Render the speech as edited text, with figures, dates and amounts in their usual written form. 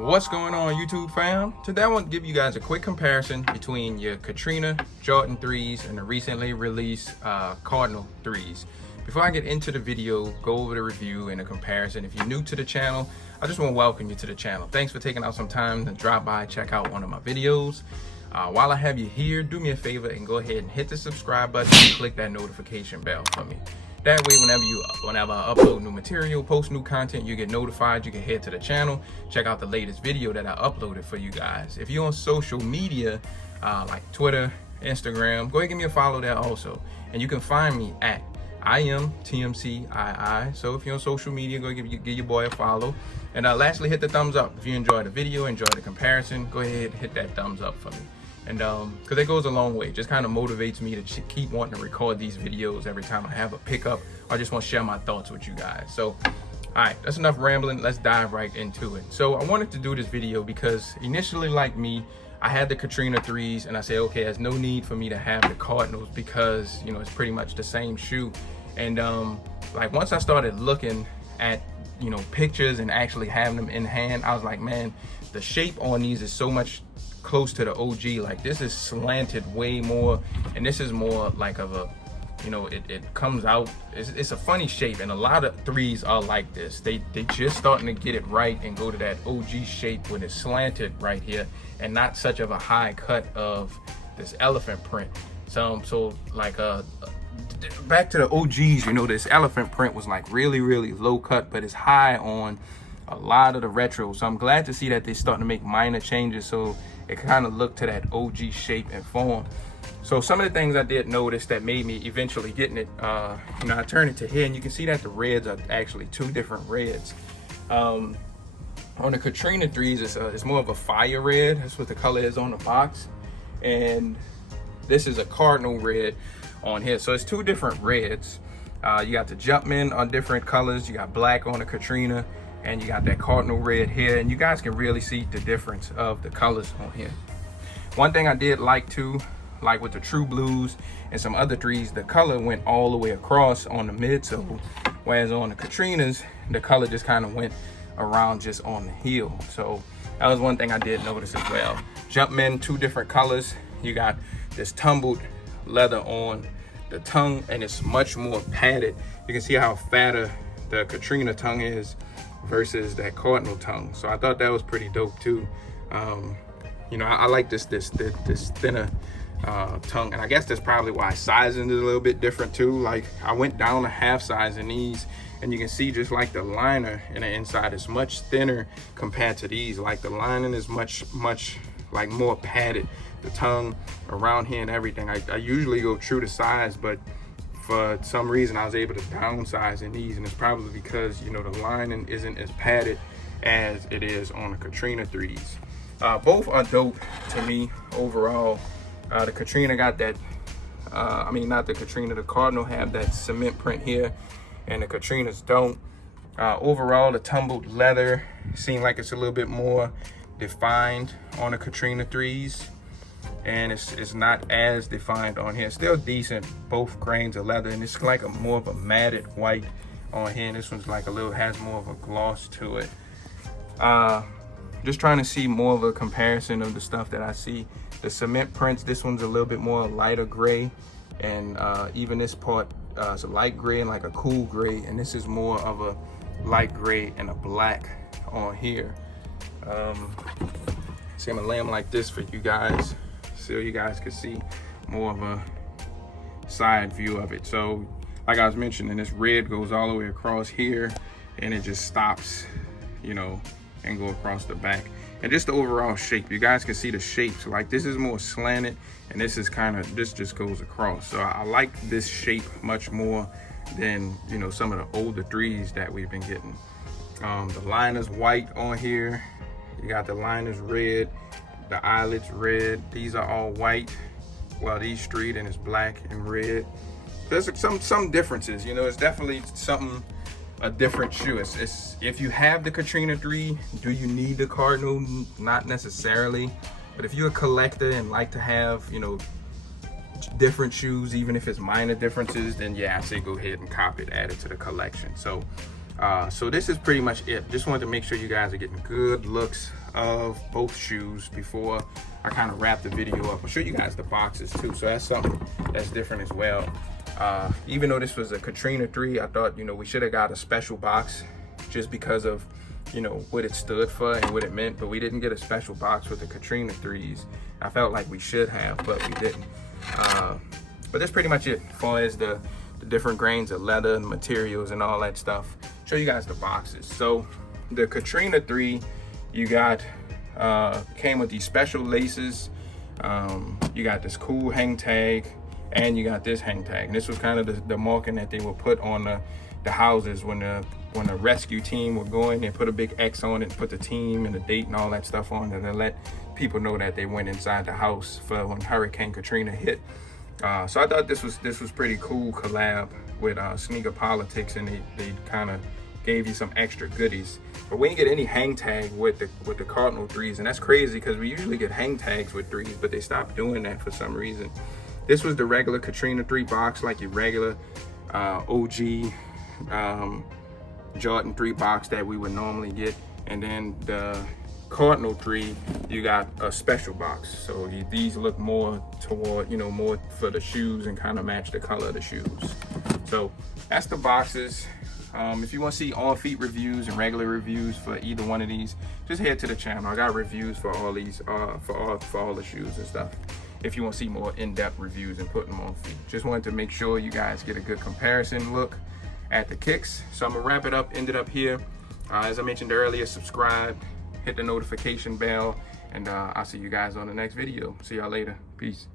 What's going on, YouTube fam? Today I want to give you guys a quick comparison between your Katrina Jordan 3s and the recently released Cardinal 3s. Before I get into the video, go over the review and the comparison. If you're new to the channel, I just want to welcome you to the channel. Thanks for taking out some time to drop by, check out one of my videos. While I have you here, do me a favor and go ahead and hit the subscribe button and click that notification bell for me. That way, whenever I upload new material, post new content, you get notified. You can head to the channel, check out the latest video that I uploaded for you guys. If you're on social media, like Twitter, Instagram, go ahead and give me a follow there also. And you can find me at IamTMCII. So if you're on social media, go give your boy a follow. And lastly, hit the thumbs up. If you enjoyed the video, enjoyed the comparison, go ahead and hit that thumbs up for me. And because it goes a long way, just kind of motivates me to keep wanting to record these videos every time I have a pickup. I just want to share my thoughts with you guys. So, all right, that's enough rambling. Let's dive right into it. So I wanted to do this video because initially, like me, I had the Katrina 3s and I said, okay, there's no need for me to have the Cardinals because, you know, it's pretty much the same shoe. And like once I started looking at, you know, pictures and actually having them in hand, I was like, man, the shape on these is so much close to the OG. Like this is slanted way more, and this is more like of a, you know, it comes out, it's a funny shape, and a lot of 3s are like this. They just starting to get it right and go to that OG shape when it's slanted right here and not such of a high cut of this elephant print. So like back to the OGs, you know, this elephant print was like really low cut, but it's high on a lot of the retros. So I'm glad to see that they're starting to make minor changes so it kind of looked to that OG shape and form. So some of the things I did notice that made me eventually getting it, you know, I turned it to here and you can see that the reds are actually two different reds. On the Katrina 3s, it's more of a fire red. That's what the color is on the box. And this is a cardinal red on here. So it's two different reds. You got the Jumpman on different colors. You got black on the Katrina, and you got that cardinal red here, and you guys can really see the difference of the colors on here. One thing I did like too, like with the True Blues and some other 3s, the color went all the way across on the midsole, whereas on the Katrinas, the color just kind of went around just on the heel. So that was one thing I did notice as well. Jumpman, two different colors. You got this tumbled leather on the tongue, and it's much more padded. You can see how fatter the Katrina tongue is versus that Cardinal tongue. So I thought that was pretty dope too. You know, I like this thinner tongue, and I guess that's probably why sizing is a little bit different too. Like I went down a half size in these, and you can see just like the liner in the inside is much thinner compared to these. Like the lining is much like more padded. The tongue around here and everything. I usually go true to size, but for some reason I was able to downsize in these, and it's probably because, you know, the lining isn't as padded as it is on the Katrina 3s. Both are dope to me overall. The Katrina got that, I mean not the Katrina, the Cardinal have that cement print here, and the Katrinas don't. Overall, the tumbled leather seems like it's a little bit more defined on the Katrina 3s. And it's not as defined on here. Still decent, both grains of leather, and it's like more of a matted white on here, and this one's like has more of a gloss to it. Just trying to see more of a comparison of the stuff that I see. The cement prints, this one's a little bit more lighter gray, and even this part is a light gray and like a cool gray, and this is more of a light gray and a black on here. See, I'm gonna lay them like this for you guys, so you guys can see more of a side view of it. So like I was mentioning, this red goes all the way across here, and it just stops, you know, and go across the back. And just the overall shape, you guys can see the shapes. Like this is more slanted, and this is this just goes across. So I like this shape much more than, you know, some of the older 3s that we've been getting. The liner's white on here. You got the liner's red, the eyelets red. These are all white, while these street and it's black and red. There's some differences, you know. It's definitely a different shoe. It's if you have the Katrina 3, do you need the Cardinal? Not necessarily, but if you're a collector and like to have, you know, different shoes, even if it's minor differences, then yeah, I say go ahead and cop it, add it to the collection. So so this is pretty much it. Just wanted to make sure you guys are getting good looks of both shoes before I kind of wrap the video up. I'll show you guys the boxes too, so that's something that's different as well. Even though this was a Katrina 3, I thought, you know, we should have got a special box just because of, you know, what it stood for and what it meant, but we didn't get a special box with the Katrina 3s. I felt like we should have, but we didn't. But that's pretty much it as far as the different grains of leather and materials and all that stuff. Show you guys the boxes. So the Katrina 3, you got came with these special laces. You got this cool hang tag, and you got this hang tag. And this was kind of the marking that they would put on the houses when the rescue team would go in. They put a big X on it, put the team and the date and all that stuff on, and then let people know that they went inside the house for when Hurricane Katrina hit. So I thought this was pretty cool collab with Sneaker Politics, and they kind of gave you some extra goodies. But we didn't get any hang tag with the Cardinal 3s, and that's crazy because we usually get hang tags with 3s, but they stopped doing that for some reason. This was the regular Katrina 3 box, like your regular OG Jordan 3 box that we would normally get, and then the Cardinal 3, you got a special box. So these look more toward, you know, more for the shoes and kind of match the color of the shoes. So that's the boxes. If you want to see on-feet reviews and regular reviews for either one of these, just head to the channel. I got reviews for all these, for all the shoes and stuff. If you want to see more in-depth reviews and putting them on feet, just wanted to make sure you guys get a good comparison look at the kicks. So I'm gonna wrap it up, end it up here. As I mentioned earlier, subscribe, hit the notification bell, and I'll see you guys on the next video. See y'all later. Peace.